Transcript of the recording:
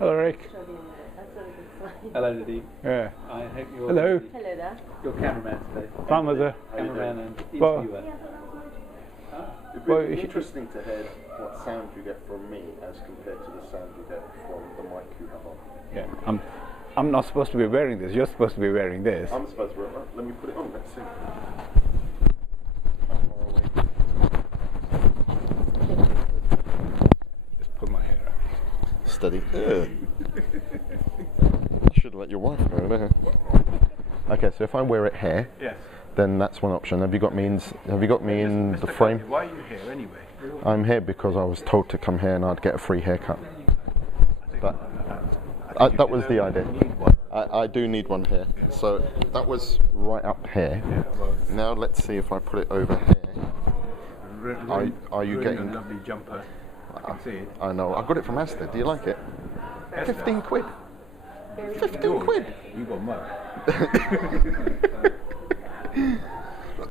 Hello, Rick. Hello, Nadine. Yeah. I hope you're. Hello. Hello there. Your cameraman today. Hi, Mazher. Cameraman and Well, interviewer. It'd Well, be interesting to hear what sound you get from me as compared to the sound you get from the mic you have on. yeah. I'm not supposed to be wearing this. You're supposed to be wearing this. I'm supposed to. Let me put it on. Let's see. Just pull my hair out. Steady. You should let your wife know there. Okay, so if I wear it here, Yes. then that's one option. Have you got me in the frame? Why are you here anyway? I'm here because I was told to come here and I'd get a free haircut. That was the idea. I do need one here. So that was right up here. Now let's see if I put it over here. Are you getting a lovely jumper? I can see it. I know. I got it from Asda. Do you like it? 15 quid. 15 quid. You got mine.